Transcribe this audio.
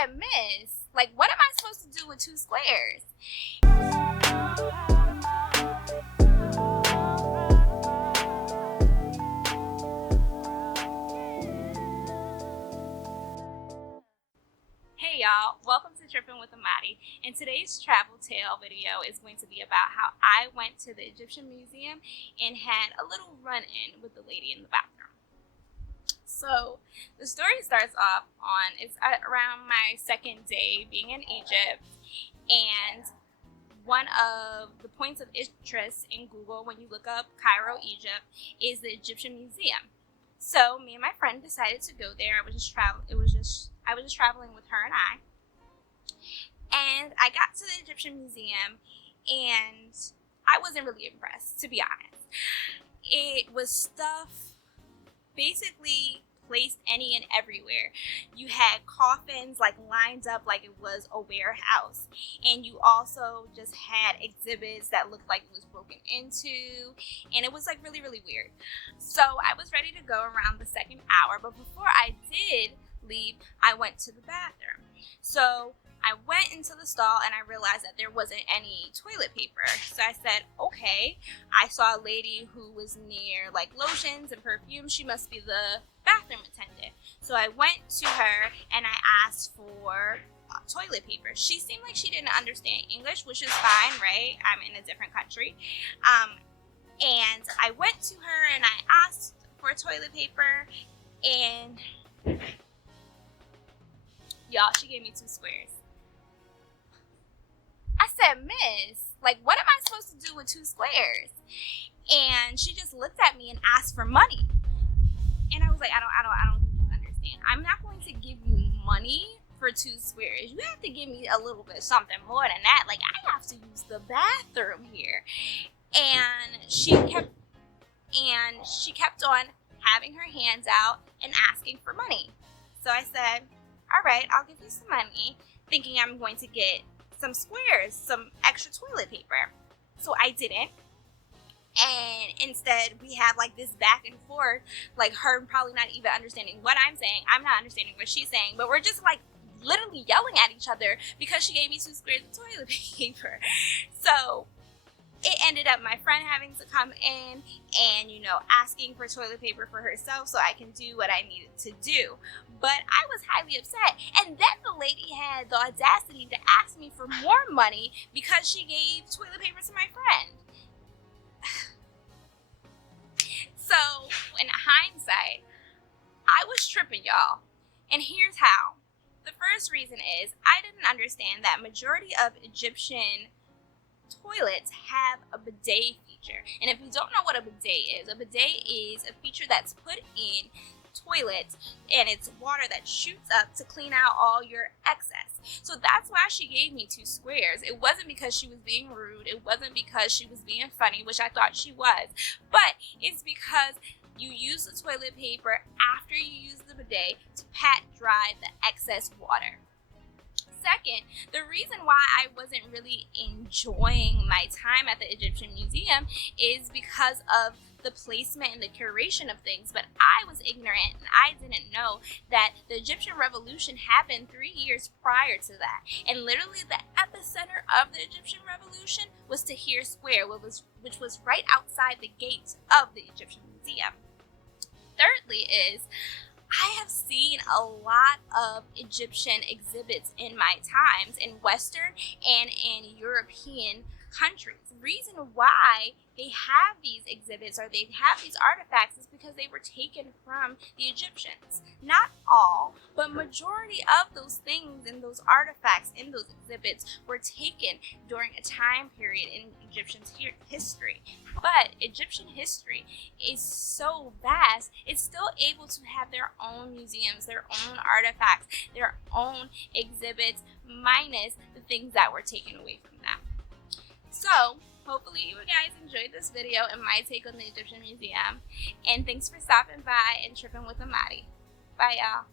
said, miss, like, what am I supposed to do with 2 squares? Hey y'all, welcome to Tripping with Amadi, and today's travel tale video is going to be about how I went to the Egyptian Museum and had a little run-in with the lady in the bathroom. So the story starts off it's around my second day being in Egypt, and one of the points of interest in Google when you look up Cairo, Egypt, is the Egyptian Museum. So me and my friend decided to go there. I was just traveling with her and I got to the Egyptian Museum, and I wasn't really impressed, to be honest. It was stuff basically placed any and everywhere. You had coffins like lined up like it was a warehouse, and you also just had exhibits that looked like it was broken into, and it was like really, really weird. So I was ready to go around the second hour, but before I did leave, I went to the bathroom. So I went into the stall and I realized that there wasn't any toilet paper. So I said, okay. I saw a lady who was near like lotions and perfumes. She must be the bathroom attendant. So I went to her and I asked for toilet paper. She seemed like she didn't understand English, which is fine, right? I'm in a different country. And I went to her and I asked for toilet paper, and y'all, she gave me 2 squares. I said, miss, like, what am I supposed to do with 2 squares? And she just looked at me and asked for money. And I was like, I don't think you understand. I'm not going to give you money for 2 squares. You have to give me a little bit something more than that. Like, I have to use the bathroom here. And she kept on having her hands out and asking for money. So I said, all right, I'll give you some money, thinking I'm going to get some squares, some extra toilet paper. So I didn't. And instead, we have like this back and forth, like her probably not even understanding what I'm saying. I'm not understanding what she's saying, but we're just like literally yelling at each other because she gave me 2 squares of toilet paper. So it ended up my friend having to come in and, asking for toilet paper for herself so I can do what I needed to do. But I was highly upset. And then the lady had the audacity to ask me for more money because she gave toilet paper to my friend. So, in hindsight, I was tripping, y'all. And here's how. The first reason is I didn't understand that majority of Egyptian toilets have a bidet feature. And if you don't know what a bidet is a feature that's put in toilets, and it's water that shoots up to clean out all your excess. So that's why she gave me 2 squares. It wasn't because she was being rude. It wasn't because she was being funny, which I thought she was. But it's because you use the toilet paper after you use the bidet to pat dry the excess water. Second, the reason why I wasn't really enjoying my time at the Egyptian Museum is because of the placement and the curation of things, but I was ignorant and I didn't know that the Egyptian Revolution happened 3 years prior to that. And literally the epicenter of the Egyptian Revolution was Tahrir Square, which was right outside the gates of the Egyptian Museum. Thirdly is, I have seen a lot of Egyptian exhibits in my times in Western and in European countries. The reason why they have these exhibits or they have these artifacts is because they were taken from the Egyptians. Not all, but majority of those things and those artifacts in those exhibits were taken during a time period in Egyptian history. But Egyptian history is so vast, it's still able to have their own museums, their own artifacts, their own exhibits, minus the things that were taken away from them. So, hopefully you guys enjoyed this video and my take on the Egyptian Museum. And thanks for stopping by and tripping with Amadi. Bye, y'all.